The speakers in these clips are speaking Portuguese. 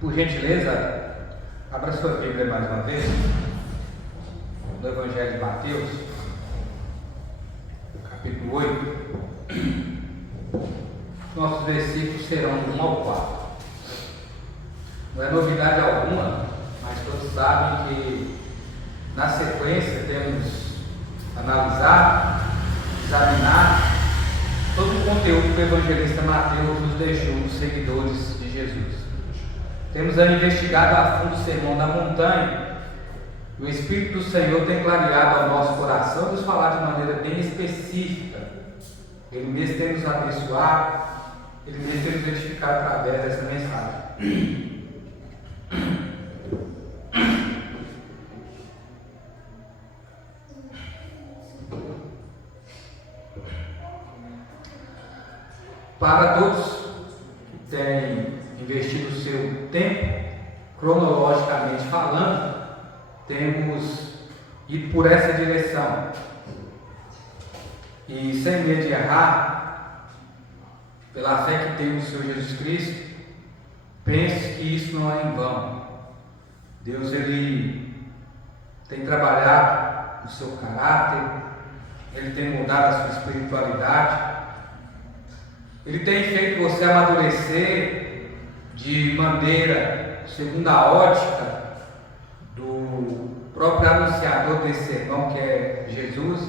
Por gentileza, abra sua Bíblia mais uma vez, no Evangelho de Mateus, capítulo 8. Nossos versículos serão do 1 ao 4. Não é novidade alguma, mas todos sabem que na sequência temos analisar, examinar todo o conteúdo que o evangelista Mateus nos deixou dos seguidores de Jesus. Temos investigado a fundo o Sermão da Montanha. O Espírito do Senhor tem clareado ao nosso coração e nos falar de maneira bem específica. Ele mesmo tem nos abençoado, Ele mesmo tem nos edificado através dessa mensagem. Para todos que têm investido o seu tempo, cronologicamente falando, temos ido por essa direção. E sem medo de errar, pela fé que temos no Senhor Jesus Cristo, pense que isso não é em vão. Deus, Ele tem trabalhado no seu caráter, Ele tem mudado a sua espiritualidade, Ele tem feito você amadurecer de maneira, segundo a ótica do próprio anunciador desse sermão, que é Jesus,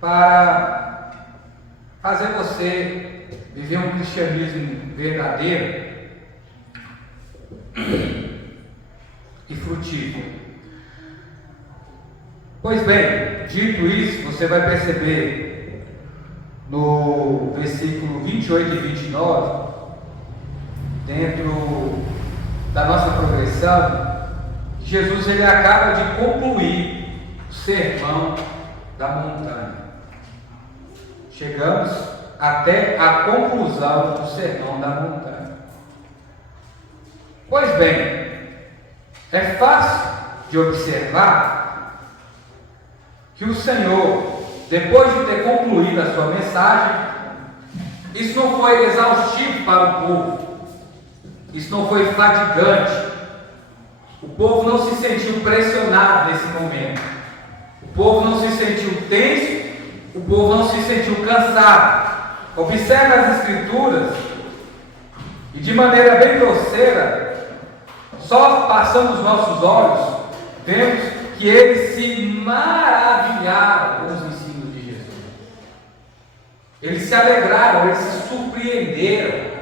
para fazer você viver um cristianismo verdadeiro e frutífero. Pois bem, dito isso, você vai perceber no versículo 28 e 29, dentro da nossa progressão, Jesus ele acaba de concluir o sermão da montanha. Chegamos até a conclusão do sermão da montanha. Pois bem, é fácil de observar que o Senhor, depois de ter concluído a sua mensagem, isso não foi exaustivo para o povo, isso não foi fatigante, o povo não se sentiu pressionado nesse momento, o povo não se sentiu tenso, o povo não se sentiu cansado. Observe as Escrituras e de maneira bem grosseira, só passando os nossos olhos, vemos que eles se maravilharam com os ensinos de Jesus. Eles se alegraram, eles se surpreenderam.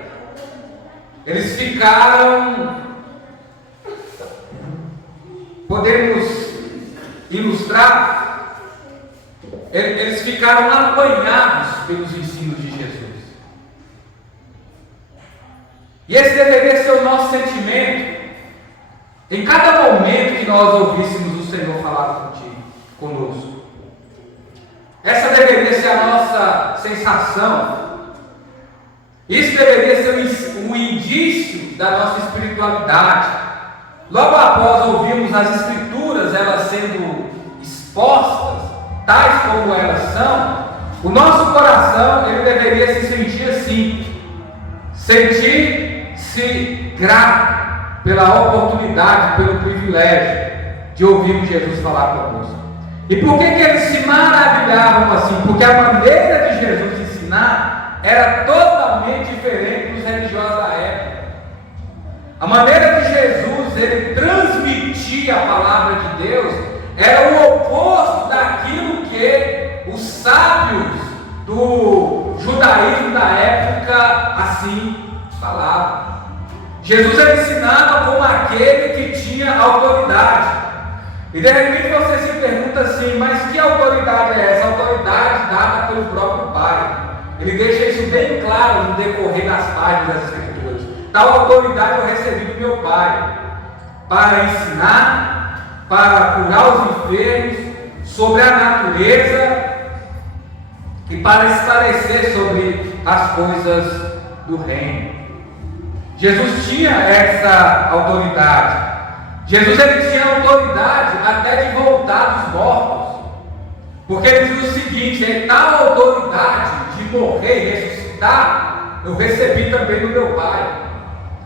Eles ficaram, podemos ilustrar, eles ficaram apanhados pelos ensinos de Jesus. E esse deveria ser o nosso sentimento em cada momento que nós ouvíssemos o Senhor falar conosco. Essa deveria ser a nossa sensação. Isso deveria ser um indício da nossa espiritualidade. Logo após ouvirmos as Escrituras, elas sendo expostas, tais como elas são, o nosso coração ele deveria se sentir assim, sentir-se grato pela oportunidade, pelo privilégio de ouvirmos Jesus falar conosco. E por que eles se maravilhavam assim? Porque a maneira de Jesus ensinar era totalmente diferente dos religiosos da época. A maneira de Jesus ele transmitia a palavra de Deus era o oposto daquilo que os sábios do judaísmo da época assim falavam. Jesus ele ensinava como aquele que tinha autoridade. E de repente você se pergunta assim, mas que autoridade é essa? Autoridade dada pelo próprio Pai. Ele deixa isso bem claro no decorrer das páginas das Escrituras. Tal autoridade eu recebi do meu Pai, para ensinar, para curar os enfermos, sobre a natureza e para esclarecer sobre as coisas do reino. Jesus tinha essa autoridade. Jesus ele tinha autoridade até de voltar dos mortos. Porque ele diz o seguinte: tal autoridade de morrer e ressuscitar, eu recebi também do meu Pai.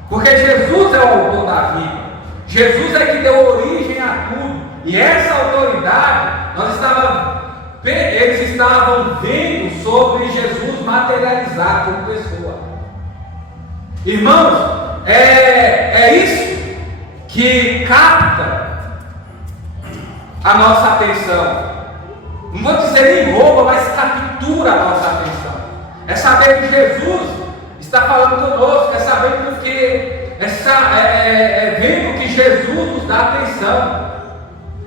Porque Jesus é o autor da vida. Jesus é que deu origem a tudo. E essa autoridade, eles estavam vendo sobre Jesus materializado como pessoa. Irmãos, é isso que capta a nossa atenção. Não vou dizer nem rouba, mas captura a nossa atenção. É saber que Jesus está falando conosco, é saber porque vendo que Jesus nos dá atenção.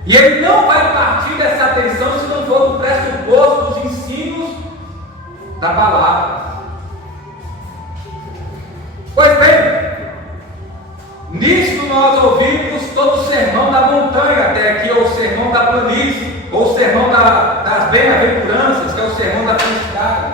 E ele não vai partir dessa atenção se não for do pressuposto dos ensinos da palavra. Pois bem, nisto nós ouvimos todo o sermão da montanha até aqui, ou o sermão da planície, ou o sermão das bem-aventuranças, que é o sermão da felicidade.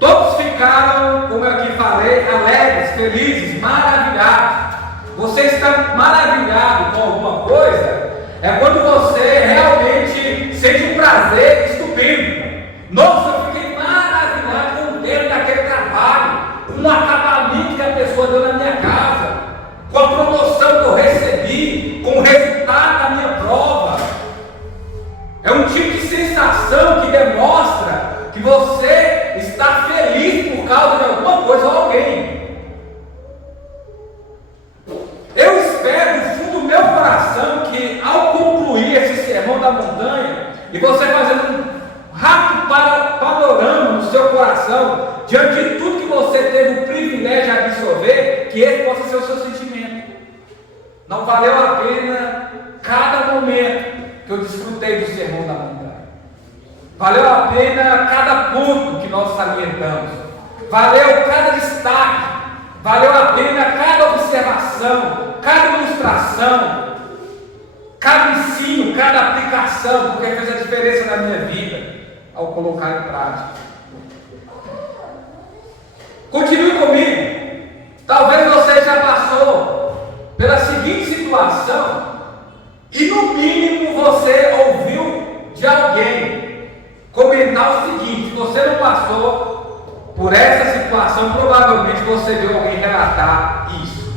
Todos ficaram, como eu aqui falei, alegres, felizes, maravilhados. Você está maravilhado com alguma coisa, é quando você realmente sente um prazer estupendo. Nossa, eu fiquei maravilhado com o tempo daquele trabalho, com o acabamento que a pessoa deu na minha casa, com a promoção que eu recebi, com o resultado da minha prova. É um tipo de sensação que demonstra que você está feliz por causa de alguma coisa ou alguém. Eu espero no fundo do meu coração que ao concluir esse sermão da montanha, e você fazendo um rápido panorama no seu coração, diante de tudo que você teve o privilégio de absorver, que esse possa ser o seu sentimento. Não valeu a pena cada momento que eu desfrutei do sermão da montanha. Valeu a pena cada ponto que nós salientamos. Valeu cada destaque. Valeu a pena cada observação, cada ilustração, cada ensino, cada aplicação, porque fez a diferença na minha vida ao colocar em prática. Continue comigo. Talvez você já passou pela seguinte situação e no mínimo você ouviu de alguém comentar o seguinte: se você não passou por essa situação, provavelmente você viu alguém relatar isso.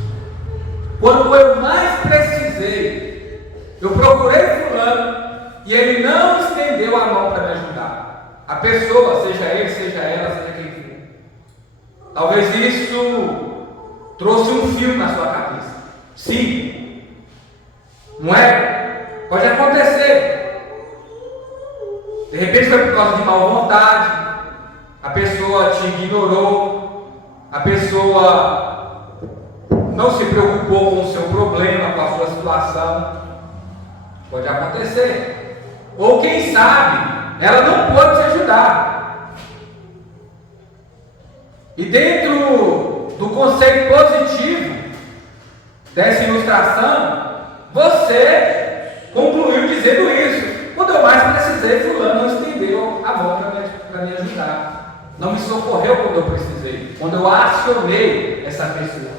Quando eu mais precisei, eu procurei fulano e ele não estendeu a mão para me ajudar. A pessoa, seja ele, seja ela, seja quem for. Talvez isso trouxe um filme na sua cabeça. Sim. Não é? Pode acontecer. De repente foi por causa de má vontade. A pessoa te ignorou, a pessoa não se preocupou com o seu problema, com a sua situação. Pode acontecer. Ou quem sabe, ela não pode te ajudar. E dentro do conceito positivo dessa ilustração, você concluiu dizendo isso: quando eu mais precisei, fulano não estendeu a mão para me ajudar. Não me socorreu quando eu precisei, quando eu acionei essa pessoa.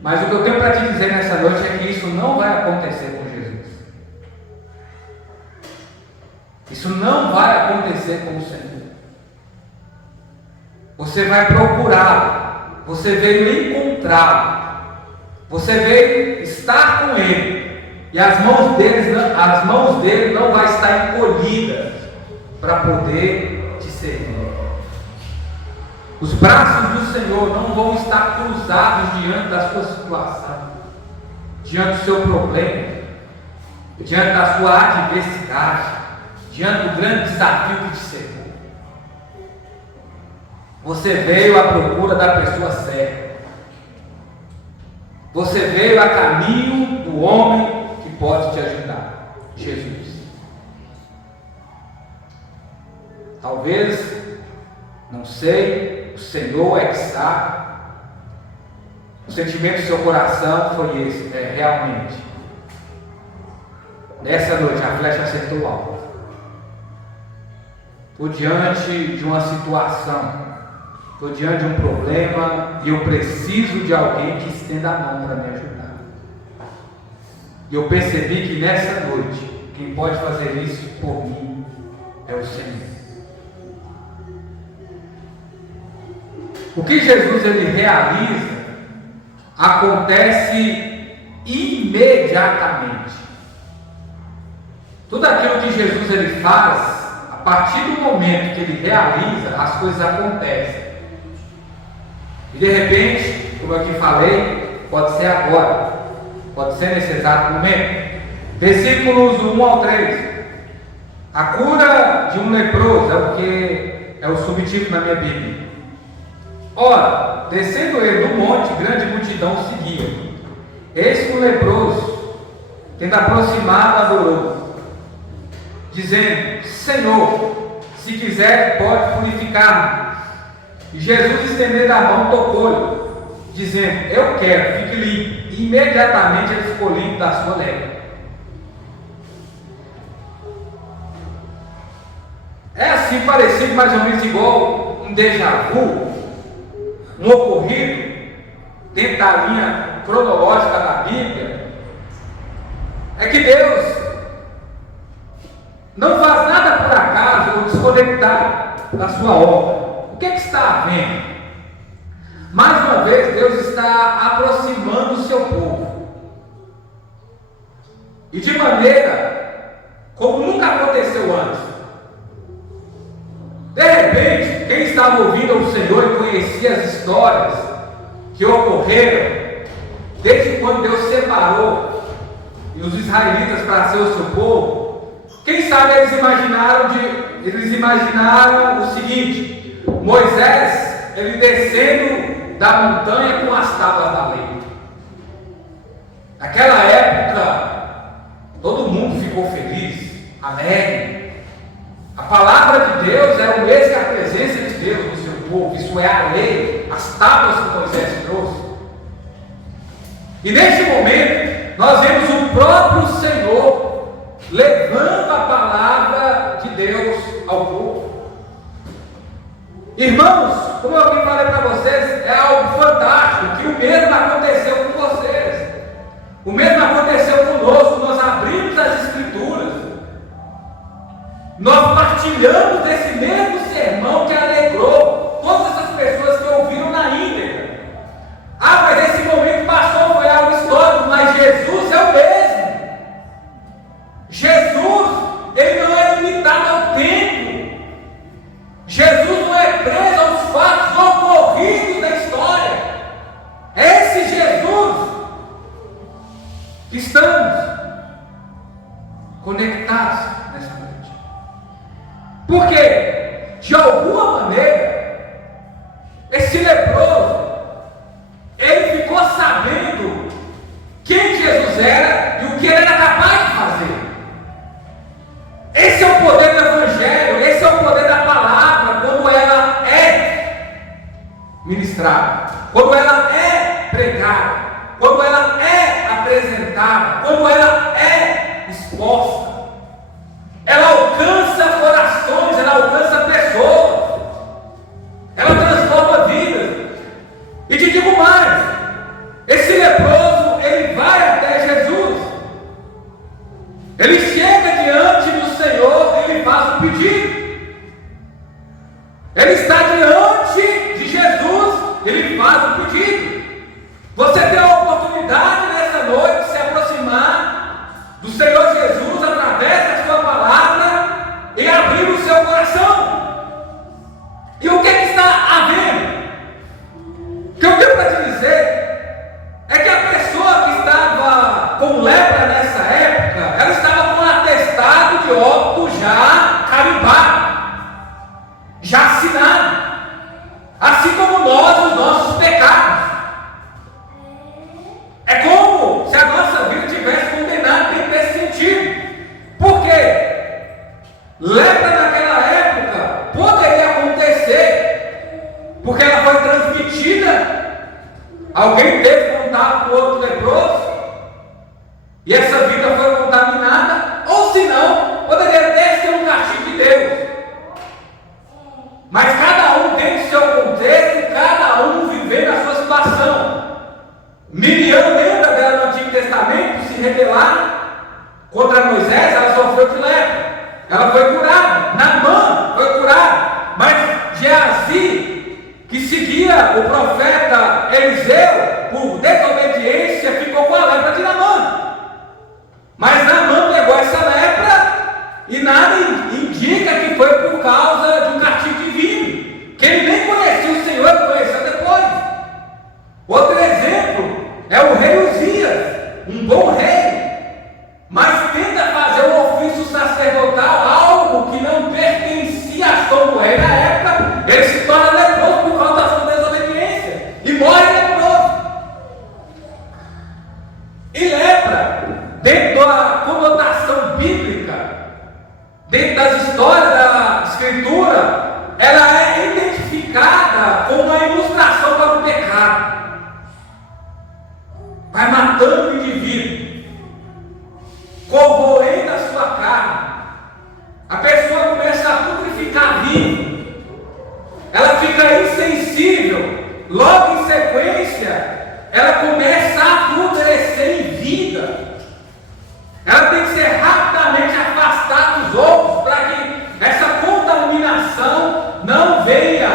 Mas o que eu tenho para te dizer nessa noite é que isso não vai acontecer com Jesus. Isso não vai acontecer com o Senhor. Você vai procurá-lo, você veio encontrá-lo, você veio estar com Ele. E as mãos dele não vai estar encolhidas para poder te servir. Os braços do Senhor não vão estar cruzados diante da sua situação, diante do seu problema, diante da sua adversidade, diante do grande desafio que te cercou. Você veio à procura da pessoa certa. Você veio a caminho do homem que pode te ajudar, Jesus. Talvez, não sei, o Senhor é que sabe. O sentimento do seu coração foi esse: realmente, nessa noite a flecha acertou o alvo. Estou diante de uma situação, estou diante de um problema e eu preciso de alguém que estenda a mão para me ajudar. E eu percebi que nessa noite, quem pode fazer isso por mim é o Senhor. O que Jesus ele realiza acontece imediatamente. Tudo aquilo que Jesus ele faz, a partir do momento que ele realiza, as coisas acontecem. E de repente, como eu aqui falei, pode ser agora, pode ser nesse exato momento. Versículos 1 ao 3. A cura de um leproso, é o que é o subtítulo na minha Bíblia. Ora, descendo ele do monte, grande multidão o seguia. Eis que o leproso, tendo aproximado, adorou, dizendo: Senhor, se quiser, pode purificar-me. E Jesus, estendendo a mão, tocou-lhe, dizendo: Eu quero, fique limpo. E imediatamente ele ficou limpo da sua lepra. É assim, parecido mais ou menos igual um déjà vu, um ocorrido dentro da linha cronológica da Bíblia. É que Deus não faz nada por acaso ou desconectar da sua obra. O que é que está havendo? Mais uma vez, Deus está aproximando o seu povo, e de maneira como nunca aconteceu antes. De repente, quem estava ouvindo o Senhor e conhecia as histórias que ocorreram desde quando Deus separou os israelitas para ser o seu povo, quem sabe eles imaginaram o seguinte: Moisés, ele descendo da montanha com as tábuas da lei. Naquela época, todo mundo ficou feliz, alegre. A palavra de Deus é o mesmo que a presença de Deus no seu povo. Isso é a lei, as tábuas que Moisés trouxe. E neste momento, nós vemos o próprio Senhor levando a palavra de Deus ao povo. Irmãos, como eu aqui falei para vocês, é algo fantástico, que o mesmo aconteceu com vocês. O mesmo aconteceu conosco. Nós abrimos as Escrituras, nós partilhamos desse mesmo sermão que alegrou todas essas pessoas que ouviram na íntegra. Ah, mas esse momento passou, foi algo histórico, mas Jesus é o mesmo. Jesus, ele não é limitado ao tempo. Jesus não é preso aos fatos ocorridos da história. É esse Jesus que estamos conectados nessa noite. Porque, de alguma maneira, esse leproso, ele ficou sabendo quem Jesus era e o que ele era capaz de fazer. Esse é o poder do Evangelho, esse é o poder da palavra, quando ela é ministrada, quando ela é pregada, quando ela é apresentada, quando ela é exposta. Ela alcança corações, ela alcança pessoas, ela transforma vidas. E te digo mais, esse leproso, ele vai até Jesus, ele chega diante do Senhor, ele faz um pedido, ele está diante de Jesus, ele faz um pedido. Você tem a oportunidade nessa noite de se aproximar do Senhor Jesus através da sua palavra e abrir o seu coração. E o que está havendo? O que eu tenho para te dizer é que a pessoa que estava com lepra nessa época, ela estava com um atestado de óbito já carimbado, já assinado, assim como nós, os nossos pecados. É como se a nossa vida tivesse condenado dentro desse sentido. Por quê? Lepra naquela época poderia acontecer, porque ela foi transmitida. Alguém teve contato com outro leproso e essa vida foi contaminada, ou se não, poderia até ser um castigo de Deus. Mas cada um tem o seu contexto, cada um vivendo a sua situação. Miriam, lembra dela no Antigo Testamento, se rebelar contra Moisés, ela sofreu de lepra, ela foi curada. Naamã foi curado, mas Geazi, que seguia o profeta Eliseu, por desobediência, ficou com a lepra de Naamã. Mas Naamã pegou essa lepra e nada indica que foi por causa de um castigo divino, que ele nem conhecia o Senhor, ele conheceu depois. Outro exemplo é o rei Uzias, um bom rei, mas tenta fazer um ofício sacerdotal, algo que não pertencia à ação do rei na época. Ele se torna leproso por causa da sua desobediência e morre leproso. E lepra, dentro da conotação bíblica, dentro das histórias da Escritura, ela é identificada como uma ilustração para o pecado. Vai matando o indivíduo, corroendo a sua carne. A pessoa começa a putreficar viva, ela fica insensível. Logo em sequência, ela começa a apodrecer em vida. Ela tem que ser rapidamente afastada dos outros para que essa contaminação não venha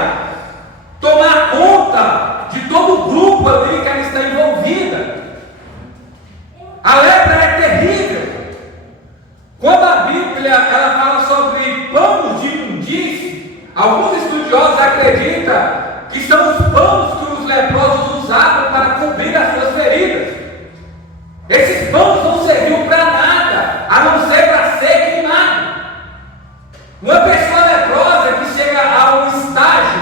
tomar conta de todo o grupo ali que ela está envolvida. A lepra é terrível. Quando a Bíblia ela fala sobre panos de imundície, alguns estudiosos acreditam que são os panos que os leprosos usavam para cobrir as suas feridas. Esses panos não serviam para nada, a não ser para ser queimado. Uma pessoa leprosa que chega a um estágio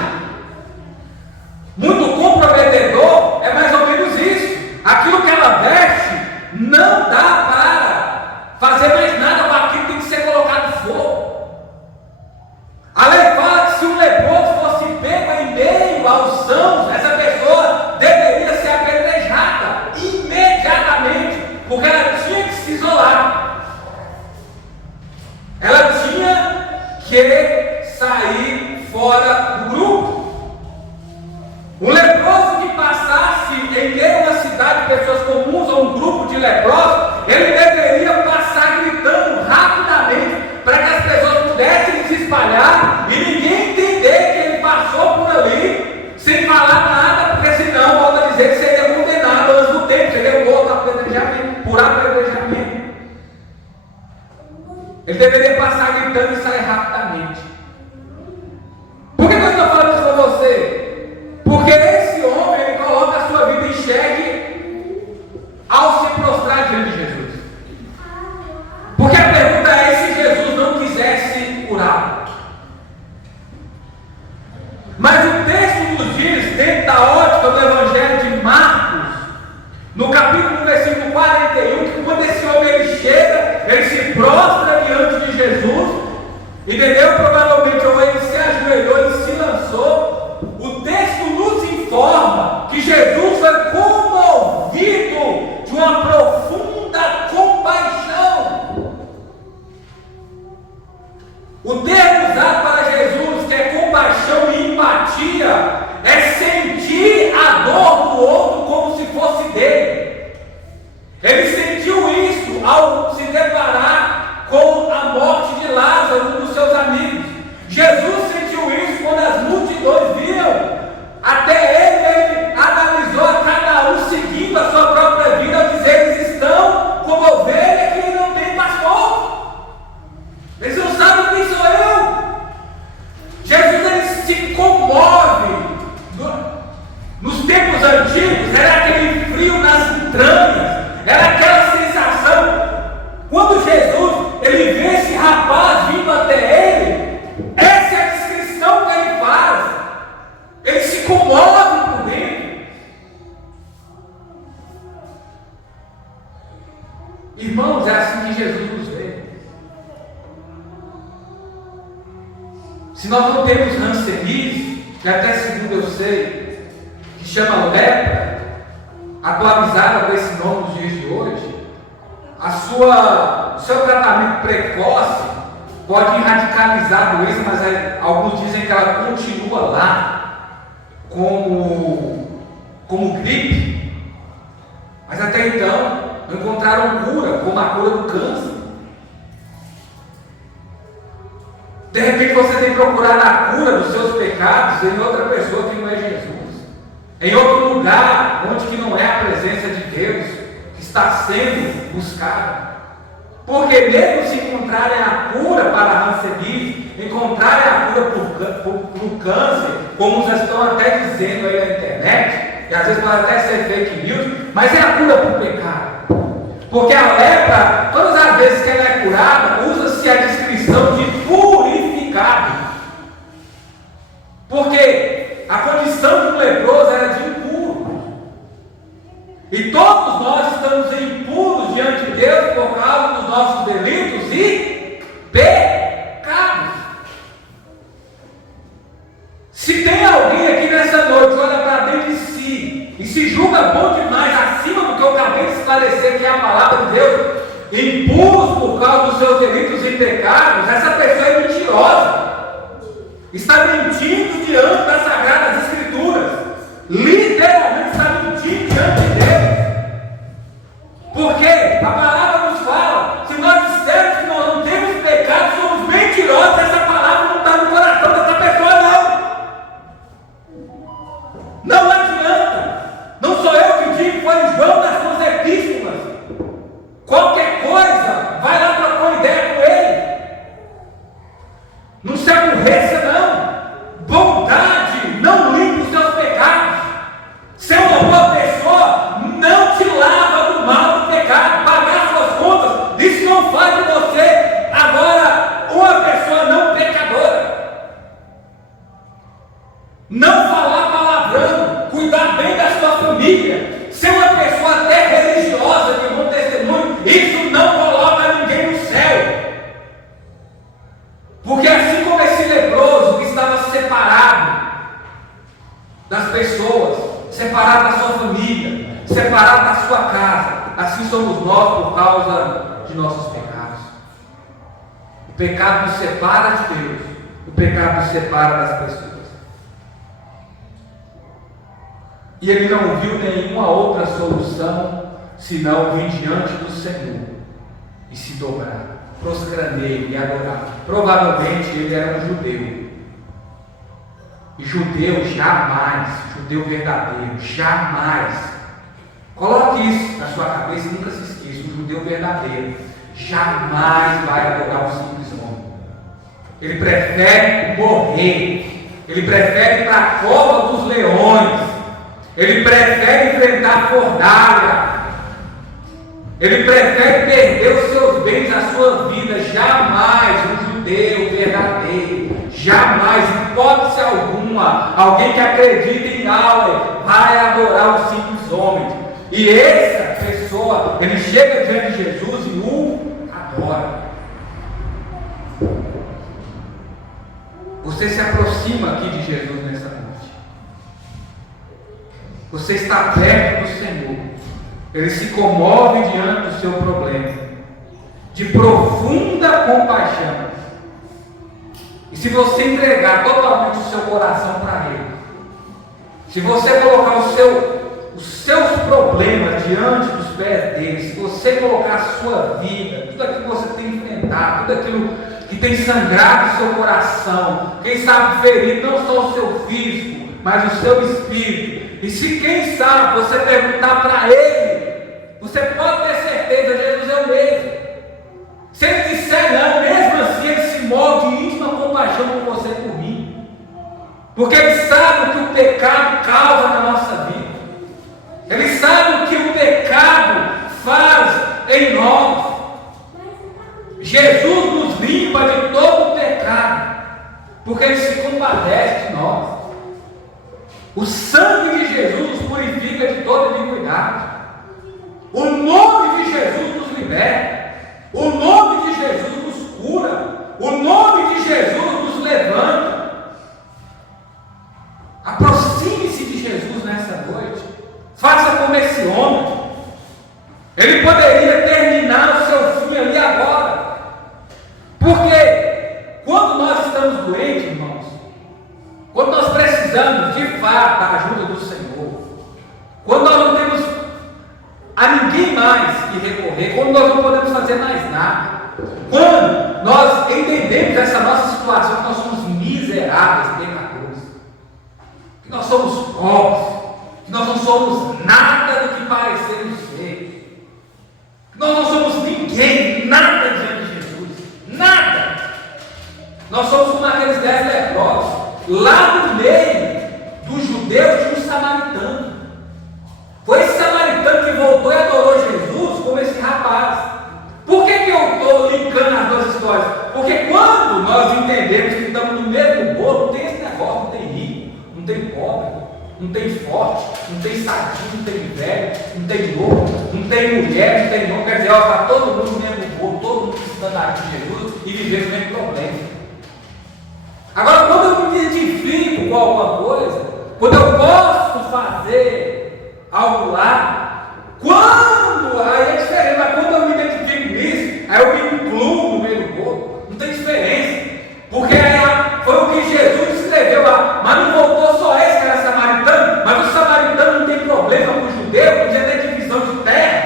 muito comprometedor é mais ou menos isso. Aquilo que ela veste não dá para fazer mais nada com aquilo, tem que ser colocado no fogo. A lei fala que se um leproso fosse pego em meio aos sãos, essa pessoa deveria ser apedrejada imediatamente, porque ela tinha que se isolar. Ela tinha que sair fora do grupo. Um leproso que passasse em meio a uma cidade de pessoas comuns ou um grupo de leprosos, ele deveria passar gritando rapidamente para que as pessoas pudessem se espalhar e ninguém entender que ele passou por ali sem falar nada, porque senão, volta a dizer, que seria condenado antes do tempo, seria morto a apedrejamento, por apedrejamento. Ele deveria passar gritando e sair rapidamente. Por que eu estou falando isso com você? Porque esse homem, ele coloca a sua vida em xeque ao se prostrar diante de Jesus. Porque a pergunta é se Jesus não quisesse curá-lo. Mas o texto nos diz, dentro da ótica do Evangelho de Marcos, no capítulo, versículo 41, que quando esse homem ele chega, ele se prostra diante de Jesus, entendeu? Provavelmente ou ele se ajoelhou, ele se lançou. O texto nos informa que Jesus foi comovido de uma profunda compaixão. O termo usado para Jesus, que é compaixão e empatia, é sentir a dor do outro como se fosse dele. Ele sentiu isso ao se deparar com a morte de Lázaro, um dos seus amigos. Jesus sentiu isso quando as multidões viam. Até ele analisou a cada um seguindo a sua própria vida, ao dizer: eles estão como ovelha que não tem pastor. Eles não sabem quem sou eu. Jesus ele se comove. Nos tempos antigos era aquele frio nas entranhas, era aquela sensação. Quando Jesus ele vê esse rapaz vindo até ele, essa é a descrição que ele faz. Ele se comove por dentro. Irmãos, é assim que Jesus nos vê. Se nós não temos rancenismo, que até segundo eu sei, que chama lepra, atualizada com esse nome nos dias de hoje, o seu tratamento precoce pode radicalizar a doença, mas alguns dizem que ela continua lá, como gripe. Mas até então, não encontraram cura, como a cura do câncer. De repente você tem procurado a cura dos seus pecados em outra pessoa que não é Jesus. em outro lugar, onde que não é a presença de Deus, que está sendo buscada. Porque mesmo se encontrarem a cura para a Hanseníase, encontrarem a cura para o câncer, como já estão até dizendo aí na internet, que às vezes pode até ser fake news, mas é a cura para o pecado. Porque a lepra, todas as vezes que ela é curada, usa-se a descrição de purificado. Porque a condição do leproso era de impuro. E todos nós estamos impuros diante de Deus por causa dos nossos delitos e pecados. Se tem alguém aqui nessa noite que olha para dentro de si e se julga bom demais, acima do que eu acabei de esclarecer, que é a palavra de Deus, impuros por causa dos seus delitos e pecados, essa pessoa é mentirosa. Está mentindo diante das Sagradas Escrituras. Literalmente está mentindo diante de Deus. Porque a palavra nos fala, se nós dissermos que nós não temos pecado, somos mentirosos, essa palavra não está no coração dessa pessoa, não. Não adianta. Não sou eu que digo, foi João nas suas epístolas. Qualquer coisa, vai lá trocar ideia com ele. Não se aborreça, não. Bondade não limpa os seus pecados. Ser uma boa pessoa não te lava do mal do pecado. Pagar suas contas, isso não faz de você agora uma pessoa não pecadora. Não falar palavrão, cuidar bem da sua família, ser uma pessoa até religiosa de bom testemunho, isso não coloca ninguém no céu. Porque assim como esse leproso que estava separado das pessoas, separado da sua família, separado da sua casa, assim somos nós por causa de nossos pecados. O pecado nos separa de Deus, o pecado nos separa das pessoas. E ele não viu nenhuma outra solução senão vir diante do Senhor e se dobrar, prostrar nele e adorar. Provavelmente ele era um judeu. E judeu jamais, judeu verdadeiro, jamais. Coloque isso na sua cabeça e nunca se esqueça. Um judeu verdadeiro jamais vai adorar um simples homem. Ele prefere morrer. Ele prefere ir para a cova dos leões. Ele prefere enfrentar a fornalha. Ele prefere perder os seus bens, a sua vida. Jamais um judeu verdadeiro, jamais, hipótese alguma, alguém que acredita em Allah vai adorar os simples homens. E essa pessoa, ele chega diante de Jesus e o adora. Você se aproxima aqui de Jesus nessa noite. Você está perto do Senhor. Ele se comove diante do seu problema, de profunda compaixão. E se você entregar totalmente o seu coração para Ele, se você colocar os seus problemas diante dos pés dele, se você colocar a sua vida, tudo aquilo que você tem enfrentado, tudo aquilo que tem sangrado o seu coração, quem sabe ferido não só o seu físico, mas o seu espírito, e se quem sabe você perguntar para Ele, você pode ter certeza, Jesus é o mesmo. Se Ele disser não, mesmo assim Ele se move de íntima compaixão por você e por mim, porque Ele sabe o que o pecado causa na nossa vida. Ele sabe o que o pecado faz em nós. Jesus nos limpa de todo o pecado, porque Ele se compadece de nós. O sangue de Jesus nos purifica de toda iniquidade. O nome de Jesus nos liberta. O nome de Jesus nos cura. O nome de Jesus nos levanta. Aproxime-se de Jesus nessa noite. Faça como esse homem. Ele poderia terminar o seu fim ali agora. Porque quando nós estamos doentes, irmãos, quando nós precisamos de fato da ajuda do Senhor, quando nós não temos a ninguém mais que recorrer, quando nós não podemos fazer mais nada, quando nós entendemos essa nossa situação, que nós somos miseráveis pecadores, que nós somos pobres, somos nada do que parecemos ser. Nós não somos ninguém, nada diante de Jesus. Nada. Nós somos como aqueles 10 leprosos. Lá no meio dos judeus tinha um samaritano. Foi esse samaritano que voltou e adorou Jesus como esse rapaz. Por que eu estou linkando as duas histórias? Porque quando nós entendemos que estamos no mesmo bolo, não tem esse negócio, não tem rico, não tem pobre, não tem forte, não tem sadio, não tem velho, não tem louco, não tem mulher, não tem nome. Quer dizer, está todo mundo no mesmo bolo, todo mundo precisando aqui de Jesus e vivendo o mesmo problema. Agora, quando eu me identifico com alguma coisa, quando eu posso fazer algo lá, aí é diferente, mas quando eu me identifico nisso, aí eu me incluo no meio do povo, não tem diferença, porque aí foi o que Jesus escreveu lá, mas não voltou só esse que era samaritano, mas o samaritano não tem problema com o judeu, podia ter divisão de terra.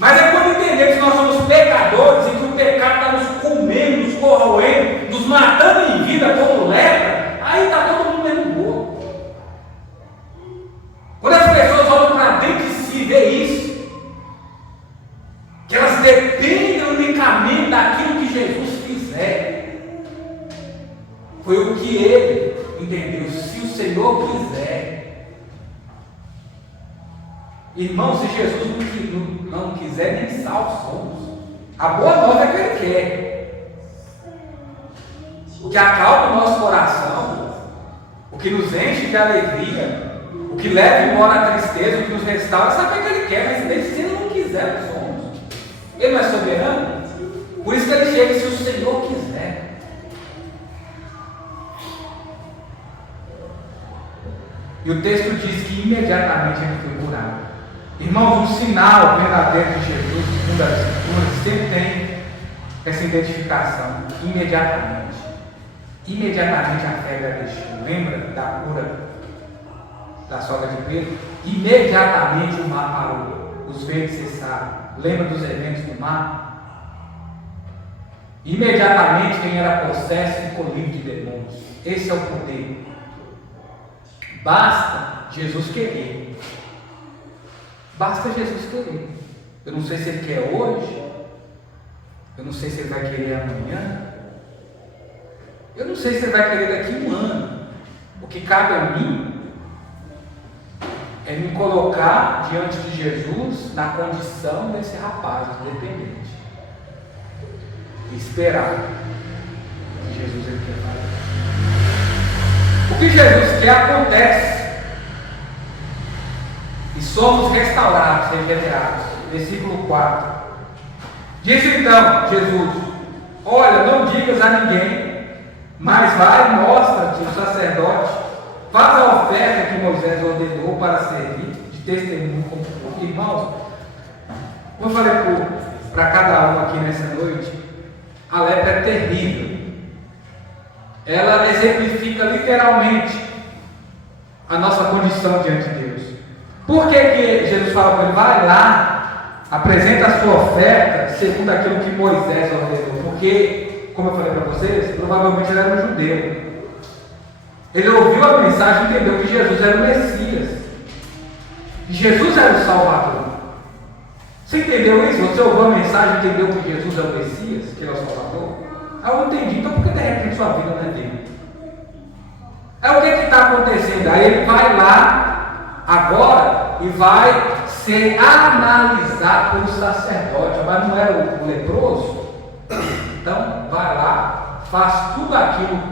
Mas é quando entendemos que nós somos pecadores e que o pecado está nos comendo, nos corroendo, nos matando em vida como lepra, aí está todo mundo no mesmo bolo. Quando as pessoas olham para dentro de si e veem isso, que elas dependem unicamente daquilo que Jesus fizer, foi o que ele entendeu. Se o Senhor quiser. Irmão, se Jesus não quiser, nem salvos somos. A boa nova é que Ele quer. O que acalma o nosso coração, o que nos enche de alegria, o que leva embora a tristeza, o que nos restaura, sabe o que Ele quer, mas se Ele não quiser, nós somos. Ele não é soberano? Por isso que Ele chega, se o Senhor quiser. E o texto diz que imediatamente Ele foi curado. Irmãos, um sinal verdadeiro de Jesus, segundo as Escrituras, sempre tem essa identificação, imediatamente. Imediatamente a fé agradeceu. Lembra da cura da sogra de Pedro? Imediatamente o mar parou, os ventos cessaram. Lembra dos eventos do mar? Imediatamente quem era possesso ficou livre de demônios. Esse é o poder. Basta Jesus querer. Basta Jesus querer. Eu não sei se Ele quer hoje, eu não sei se Ele vai querer amanhã, eu não sei se Ele vai querer daqui a um ano. O que cabe a mim é me colocar diante de Jesus na condição desse rapaz dependente e esperar o que Jesus Ele quer fazer. O que Jesus quer acontece. E somos restaurados, regenerados. Versículo 4. Disse então Jesus: olha, não digas a ninguém, mas vai e mostra-te o sacerdote, faz a oferta que Moisés ordenou para servir de testemunho como povo. Irmãos, como eu falei para cada um aqui nessa noite, a lepra é terrível. Ela exemplifica literalmente a nossa condição diante de Deus. Por que Jesus fala para ele, vai lá, apresenta a sua oferta segundo aquilo que Moisés ordenou? Porque, como eu falei para vocês, provavelmente ele era um judeu. Ele ouviu a mensagem e entendeu que Jesus era o Messias. Que Jesus era o Salvador. Você entendeu isso? Você ouviu a mensagem e entendeu que Jesus é o Messias, que ele é o Salvador? Eu não entendi, então por que de repente sua vida não é dele? O que está acontecendo? Aí ele vai lá agora e vai ser analisado pelo sacerdote, mas não era o leproso? Então vai lá, faz tudo aquilo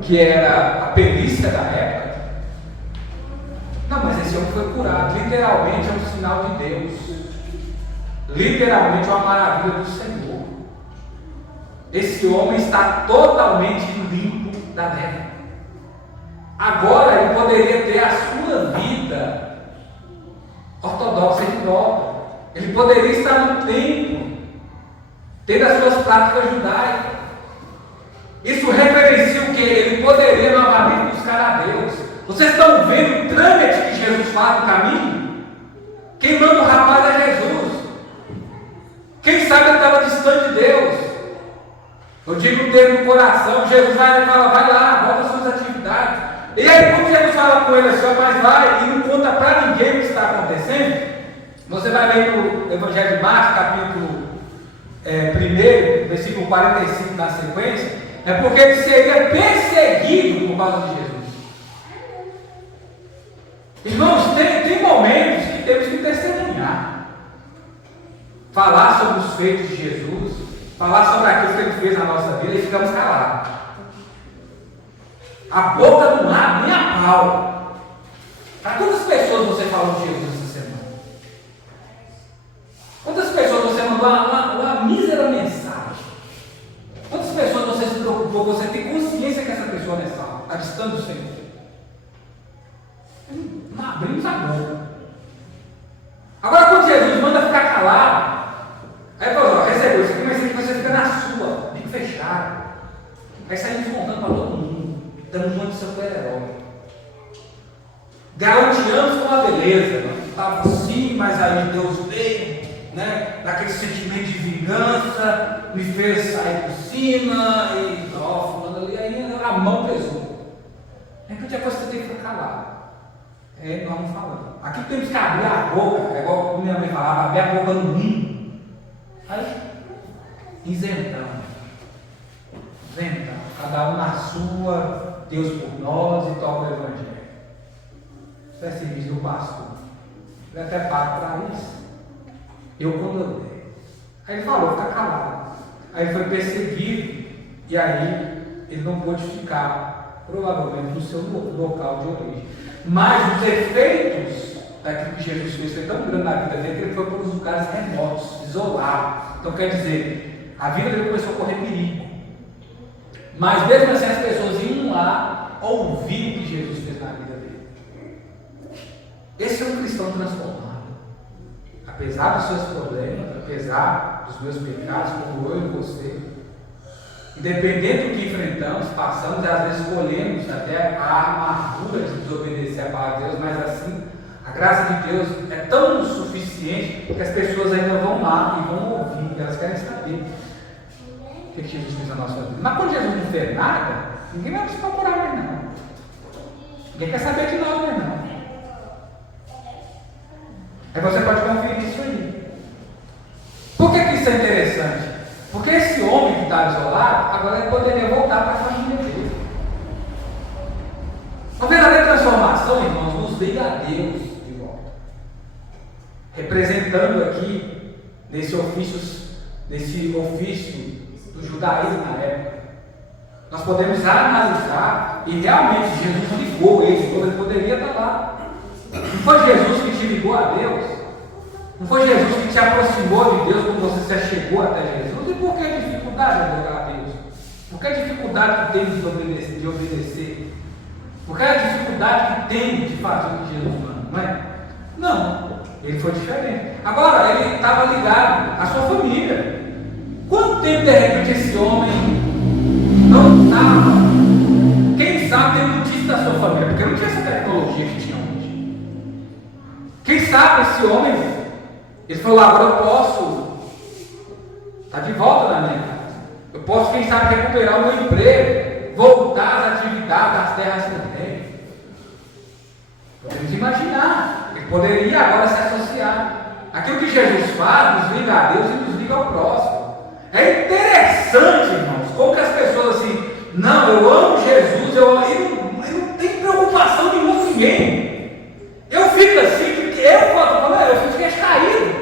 que era a perícia da época. Não, mas esse homem foi curado. Literalmente é um sinal de Deus, literalmente é uma maravilha do Senhor. Esse homem está totalmente limpo da lepra. Agora ele poderia ter a sua vida ortodoxa de volta. Ele poderia estar no templo, tendo as suas práticas judaicas. Isso referencia o que? Ele poderia novamente buscar a Deus. Vocês estão vendo o trâmite que Jesus faz no caminho? Quem manda o rapaz é Jesus. Quem sabe ele estava distante de Deus. Eu digo o termo do coração. Jesus vai lá, volta às suas atividades. E aí, quando Jesus fala com ele assim, mas vai e não conta para ninguém o que está acontecendo, você vai ler no Evangelho de Marcos, capítulo 1, versículo 45 na sequência, é porque ele seria perseguido por causa de Jesus. Irmãos, tem momentos que temos que testemunhar, falar sobre os feitos de Jesus, falar sobre aquilo que ele fez na nossa vida e ficamos calados. A boca não abre nem a pau. Para quantas pessoas você falou de Jesus essa semana? Quantas pessoas você mandou uma mísera mensagem? Quantas pessoas você se preocupou? Você tem consciência que essa pessoa não é salva, está distante do Senhor? Não abrimos a boca. Agora, quando Jesus manda ficar calado, aí fala, recebeu isso aqui, mas isso aqui você fica na sua, bico fechado. Aí saímos contando para todo mundo, dando um monte de super-herói. Galanteamos com a beleza. Estava assim, mas aí Deus veio, né? Daquele sentimento de vingança, me fez sair por cima, e falando ali, aí a mão pesou. É que outra coisa que você tem que ficar calado. Nós vamos falando. Aqui temos que abrir a boca, é igual minha mãe falava, abrir a boca no mundo. Aí, isentamos. Cada um na sua, Deus por nós e toca o Evangelho. Isso é serviço do pastor. Ele até paga para isso. Eu condonei. Aí ele falou, fica calado. Aí ele foi perseguido, e aí ele não pôde ficar, provavelmente, no seu local de origem. Mas os efeitos daquilo que Jesus fez foi tão grande na vida dele que ele foi para os lugares remotos, isolados. Então quer dizer, a vida dele começou a correr perigo. Mas mesmo assim as pessoas iam lá ouvir o que Jesus fez na vida dele. Esse é um cristão transformado. Apesar dos seus problemas, apesar dos meus pecados, como eu e você, independente do que enfrentamos, passamos e às vezes escolhemos até a amargura de desobedecer a palavra de Deus, mas assim, a graça de Deus é tão suficiente que as pessoas ainda vão lá e vão ouvir, elas querem saber o que Jesus fez na nossa vida. Mas quando Jesus não fez nada, ninguém vai nos procurar mais não. Ninguém quer saber de nós mais não. Aí você pode conferir isso aí. Por que isso é interessante? Porque esse homem que está isolado, agora ele poderia voltar para a família dele. A verdadeira transformação, irmãos, nos liga a Deus de volta. Representando aqui, nesse ofício do judaísmo na época, nós podemos analisar, e realmente Jesus ligou ele poderia estar lá. Não foi Jesus que te ligou a Deus? Não foi Jesus que te aproximou de Deus quando você se chegou até Jesus? E por que a dificuldade de adorar a Deus? Por que a dificuldade que temos de obedecer? Por que a dificuldade que temos de fazer o que Jesus manda? Não é? Não, ele foi diferente. Agora, ele estava ligado à sua família. Quanto tempo de repente esse homem não estava? Quem sabe tem notícia da sua família? Porque não tinha essa tecnologia que tinha hoje. Quem sabe esse homem, ele falou, agora eu posso estar de volta na minha casa. Eu posso, quem sabe, recuperar o meu emprego, voltar às atividades das terras que eu tenho. Podemos imaginar, ele poderia agora se associar. Aquilo que Jesus faz, nos liga a Deus e nos liga ao próximo. É interessante, irmãos, como que as pessoas assim, não, eu amo Jesus, eu não tenho preocupação nenhuma com ninguém. Eu fico assim, porque eu fico de queixo caído.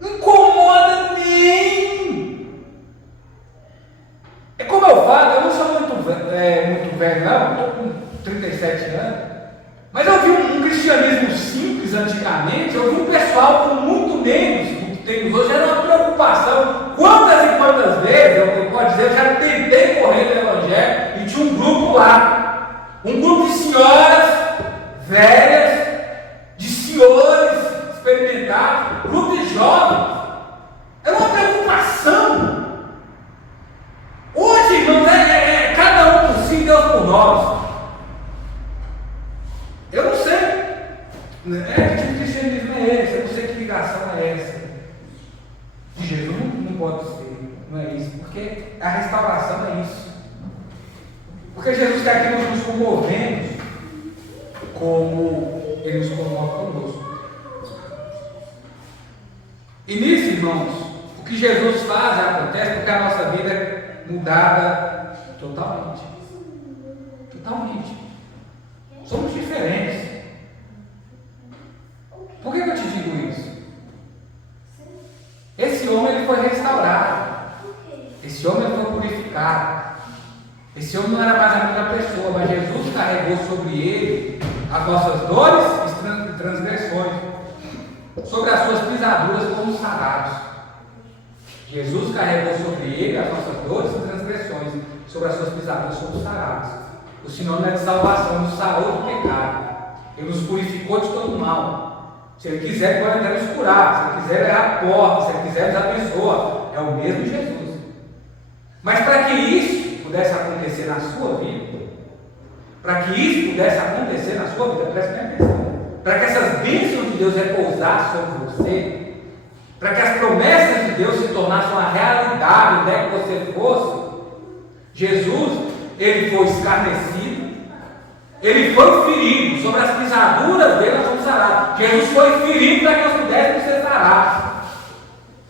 Não incomoda nem. É como eu falo, eu não sou muito velho, não, estou com 37 anos, mas eu vi um cristianismo simples antigamente, eu vi um pessoal com muito menos do que temos hoje, era uma preocupação. Quantas e quantas vezes, eu posso dizer, eu já tentei correr no Evangelho e tinha um grupo lá, um grupo de senhoras velhas, de senhores experimentados, grupo de jovens. Era uma preocupação. Hoje, irmãos, cada um por si, Deus por nós. Eu não sei que tipo de cristianismo é esse, eu não sei que ligação é essa. De Jesus não pode ser, não é isso, porque a restauração é isso. Porque Jesus quer que nós nos comovemos como Ele nos coloca conosco. E nisso, irmãos, o que Jesus faz acontece porque a nossa vida é mudada totalmente. Totalmente. Somos diferentes. Por que eu te digo isso? Esse homem ele foi restaurado. Esse homem ele foi purificado. Esse homem não era mais a mesma pessoa, mas Jesus carregou sobre ele as nossas dores e transgressões, sobre as suas pisaduras como sarados. Jesus carregou sobre ele as nossas dores e transgressões, sobre as suas pisaduras como sarados. O sinônimo é de salvação, nos sarou do pecado. Ele nos purificou de todo mal. Se Ele quiser, Ele pode até nos curar. Se Ele quiser, Ele abre a porta. Se Ele quiser, Ele nos abençoa. É o mesmo Jesus. Mas para que isso pudesse acontecer na sua vida, para que isso pudesse acontecer na sua vida, preste bem atenção, para que essas bênçãos de Deus repousassem sobre você, para que as promessas de Deus se tornassem uma realidade onde é que você fosse, Jesus, Ele foi escarnecido, Ele foi ferido, sobre as pisaduras dele nós somos sarados. Jesus foi ferido para que nós pudéssemos ser sarados.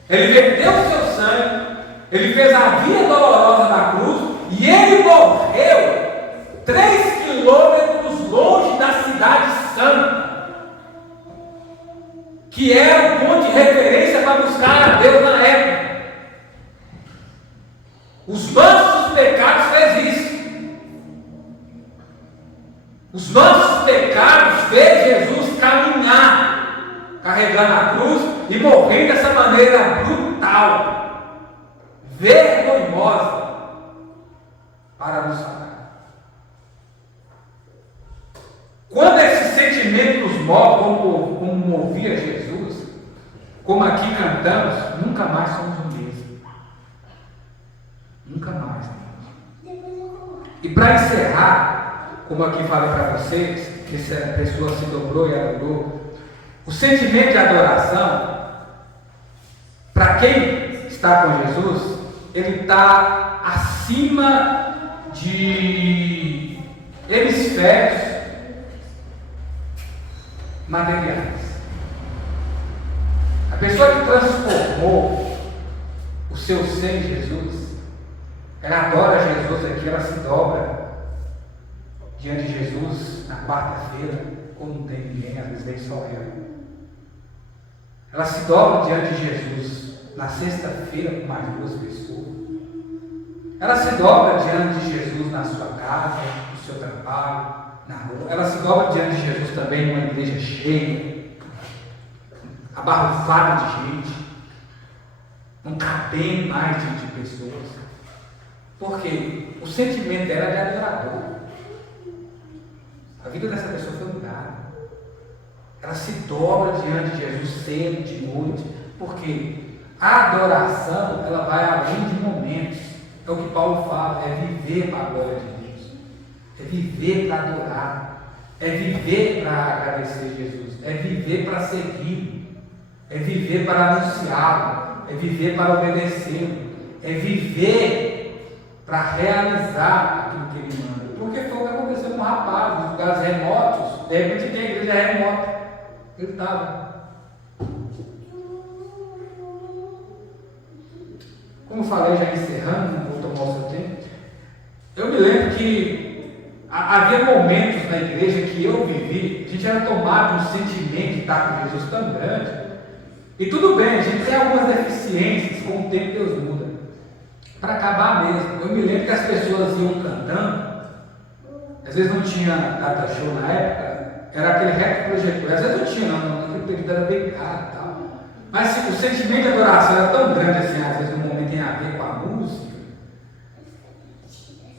Ele verteu o seu sangue, Ele fez a via dolorosa da cruz, e Ele morreu 3 quilômetros longe da cidade santa, que era o ponto de referência para buscar a Deus na época. Os nossos pecados fez isso. Os nossos pecados fez Jesus caminhar, carregando a cruz e morrendo dessa maneira brutal, vergonhosa, para nos salvar. Quando esse sentimento nos move, como movia Jesus, como aqui cantamos, nunca mais somos o mesmo. Nunca mais. E para encerrar, como aqui falei para vocês, que essa pessoa se dobrou e adorou, o sentimento de adoração, para quem está com Jesus, ele está acima de hemisférios materiais. A pessoa que transformou o seu ser em Jesus, ela adora Jesus aqui, ela se dobra diante de Jesus na quarta-feira, quando não tem ninguém, às vezes vem só ela. Ela se dobra diante de Jesus na sexta-feira com mais 2 pessoas. Ela se dobra diante de Jesus na sua casa, no seu trabalho, na rua. Ela se dobra diante de Jesus também numa igreja cheia, abarrofada de gente, não cabendo mais de pessoas. Porque o sentimento dela é de adorador. A vida dessa pessoa foi mudada. Ela se dobra diante de Jesus cedo, de noite, porque a adoração, ela vai além de momentos. É o que Paulo fala, é viver para a glória de Deus, é viver para adorar, é viver para agradecer Jesus, é viver para seguir, é viver para anunciá-lo, é viver para obedecê-lo, é viver para realizar aquilo que ele manda. Porque foi o que aconteceu com o rapaz, nos lugares remotos. De repente tem a igreja remota, ele estava. Como falei, já encerrando, não vou tomar o seu tempo, eu me lembro que havia momentos na igreja que eu vivi, a gente era tomado um sentimento de estar com Jesus tão grande, e tudo bem, a gente tem algumas deficiências, com o tempo Deus muda, para acabar mesmo. Eu me lembro que as pessoas iam cantando, às vezes não tinha data show na época, era aquele reto projetor, às vezes não tinha, não, naquele período era bem caro e tal. Mas o sentimento de adoração era tão grande assim, às vezes no momento tem a ver com a música,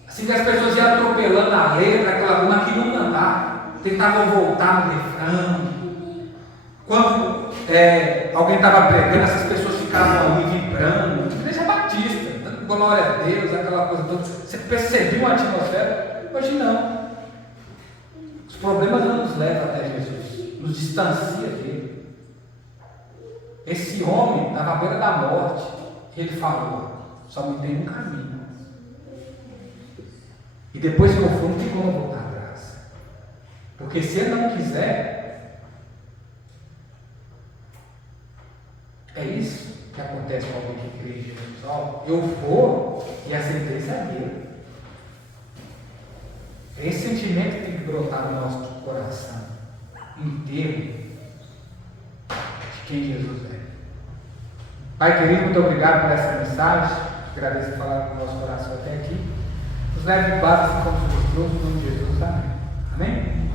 assim que as pessoas iam atropelando a letra, aquela turma que não cantar, tentavam voltar no refrão. Quando alguém estava pregando, essas pessoas ficavam ali vibrando, igreja batista, dando glória a Deus, aquela coisa toda. Você percebeu a atmosfera? Hoje não. Os problemas não nos levam até Jesus, nos distancia dele. Esse homem estava à beira da morte, e ele falou: só me tem um caminho. E depois que eu for, não tem como voltar atrás. Porque se ele não quiser, é isso que acontece com alguém que crê em Jesus. Ó, eu vou e a certeza é dele. Esse sentimento tem que brotar no nosso coração inteiro de quem Jesus é. Pai querido, muito obrigado por essa mensagem. Agradeço por falar com o nosso coração até aqui. Nos leve em paz e ficamos frutuosos no nome de Jesus. Amém. Amém?